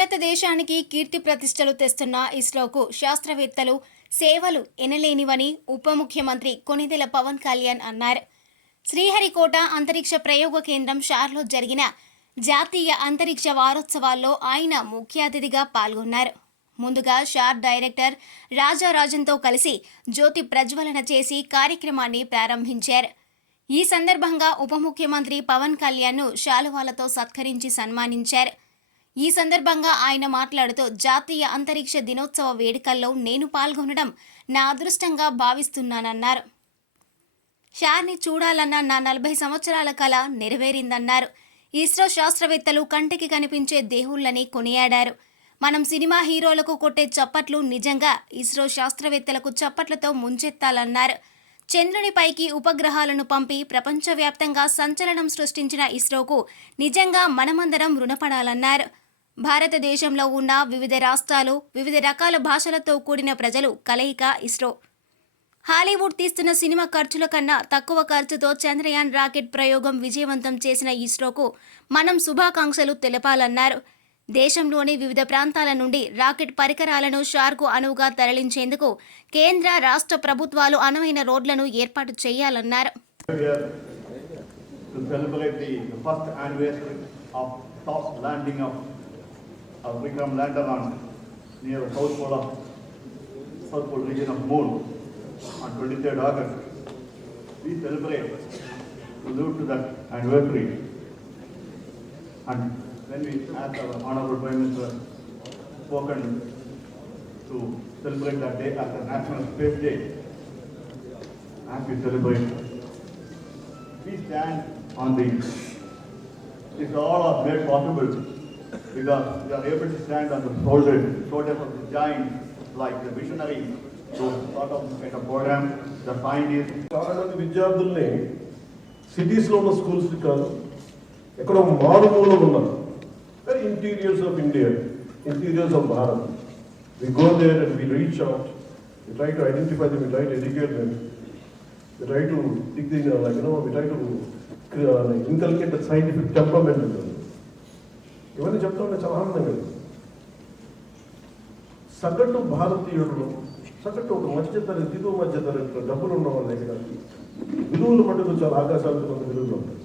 భారతదేశానికి కీర్తి ప్రతిష్టలు తెస్తున్న ఇస్రోకు శాస్త్రవేత్తలు సేవలు ఎనలేనివని ఉప ముఖ్యమంత్రి కొనిదెల పవన్ కళ్యాణ్ అన్నారు. శ్రీహరికోట అంతరిక్ష ప్రయోగ కేంద్రం షార్లో జరిగిన జాతీయ అంతరిక్ష వారోత్సవాల్లో ఆయన ముఖ్య అతిథిగా పాల్గొన్నారు. ముందుగా షార్ డైరెక్టర్ రాజారాజన్తో కలిసి జ్యోతి ప్రజ్వలన చేసి కార్యక్రమాన్ని ప్రారంభించారు. ఈ సందర్భంగా ఉప ముఖ్యమంత్రి పవన్ కళ్యాణ్ను శాలువాలతో సత్కరించి సన్మానించారు. ఈ సందర్భంగా ఆయన మాట్లాడుతూ జాతీయ అంతరిక్ష దినోత్సవ వేడుకల్లో నేను పాల్గొనడం నా అదృష్టంగా భావిస్తున్నానన్నారు. షార్ని చూడాలన్న నా నలభై సంవత్సరాల కల నెరవేరిందన్నారు. ఇస్రో శాస్త్రవేత్తలు కంటికి కనిపించే దేవుళ్ళని కొనియాడారు. మనం సినిమా హీరోలకు కొట్టే చప్పట్లు నిజంగా ఇస్రో శాస్త్రవేత్తలకు చప్పట్లతో ముంచెత్తాలన్నారు. చంద్రునిపైకి ఉపగ్రహాలను పంపి ప్రపంచవ్యాప్తంగా సంచలనం సృష్టించిన ఇస్రోకు నిజంగా మనమందరం రుణపడాలన్నారు. భారతదేశంలో ఉన్న వివిధ రాష్ట్రాలు వివిధ రకాల భాషలతో కూడిన ప్రజలు కలయిక ఇస్రో. హాలీవుడ్ తీస్తున్న సినిమా ఖర్చుల కన్నా తక్కువ ఖర్చుతో చంద్రయాన్ రాకెట్ ప్రయోగం విజయవంతం చేసిన ఇస్రోకు మనం శుభాకాంక్షలు తెలపాలన్నారు. దేశంలోని వివిధ ప్రాంతాల నుండి రాకెట్ పరికరాలను షార్కు అనువుగా తరలించేందుకు కేంద్ర రాష్ట్ర ప్రభుత్వాలు అనువైన రోడ్లను ఏర్పాటు చేయాలన్నారు. To celebrate the first anniversary of soft landing of, Vikram lander on near the south pole of south pole region of moon on 23rd August. We celebrate to live to that anniversary. And when we asked our honorable Prime Minister spoken to celebrate that day as a National Space Day, as we celebrate we stand on the, it all made possible because we are able to stand on the shoulders, shoulders of the giants like the visionaries who thought of kind of program, the scientists, చాలా మంది విద్యార్థుల్ని సిటీస్లో ఉన్న schools కాదు ఎక్కడో మారుమూల ఉన్నారు very interiors of India interiors of Bharat we go there and we reach out we try to identify them we try to educate them we try to thick the like no we try to inculcate the scientific temperament ఉంటుంది ఇవన్నీ చెప్తా ఉంటే చాలా ఆనందంగా ఉంది. సగటు భారతీయుడు సగటు ఒక మధ్య తరగతి దిగువ మధ్య డబ్బులు ఉన్న వాళ్ళ దగ్గర విలువలు మటుకు చాలా ఆకాశాలు కొంత విలువలు ఉంటాయి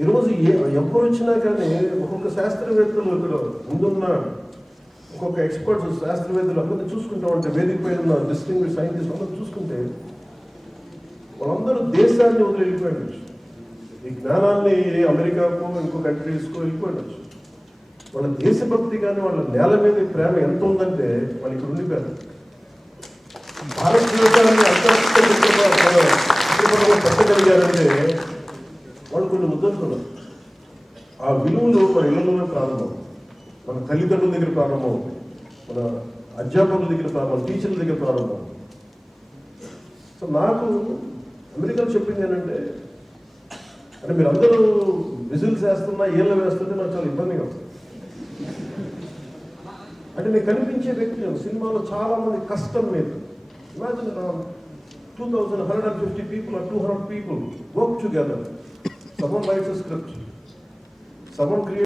ఈరోజు ఏ ఎవరు వచ్చినా కానీ ఒక్కొక్క శాస్త్రవేత్తలు ఇక్కడ ముందున్న ఒక్కొక్క ఎక్స్పర్ట్స్ శాస్త్రవేత్తలు అందరినీ చూసుకుంటా ఉంటే వేదిక పైన ఉన్న డిస్టింగ్ సైంటిస్ట్ అందరూ చూసుకుంటే అందరూ దేశాన్ని వదిలి వెళ్ళిపోయిండొచ్చు ఈ జ్ఞానాన్ని అమెరికాకో ఇంకో కంట్రీస్కో వెళ్ళిపోయిండొచ్చు వాళ్ళ దేశభక్తి కానీ వాళ్ళ నేల మీద ప్రేమ ఎంత ఉందంటే వాళ్ళు ఇక్కడ ఉండిపోయారు. భారతదేశాన్ని అంతర్గతంగా పెట్టగలిగారంటే వాళ్ళు కొన్ని ముద్దలుకున్నారు ఆ విలువలు మన ఇళ్ళలోనే ప్రారంభం. మన తల్లిదండ్రుల దగ్గర ప్రారంభం. మన అధ్యాపకుల దగ్గర ప్రారంభం టీచర్ల దగ్గర ప్రారంభం. సో నాకు అమెరికాలో చెప్పింది ఏంటంటే అంటే మీరు అందరూ విజిల్స్ వేస్తున్నా ఏళ్ళ వేస్తుంటే నాకు చాలా ఇబ్బందిగా ఉంది. అంటే నేను కనిపించే వ్యక్తి సినిమాలో చాలామంది కష్టం మీద imagine two thousand hundred and fifty people or two hundred people work together someone writes script someone create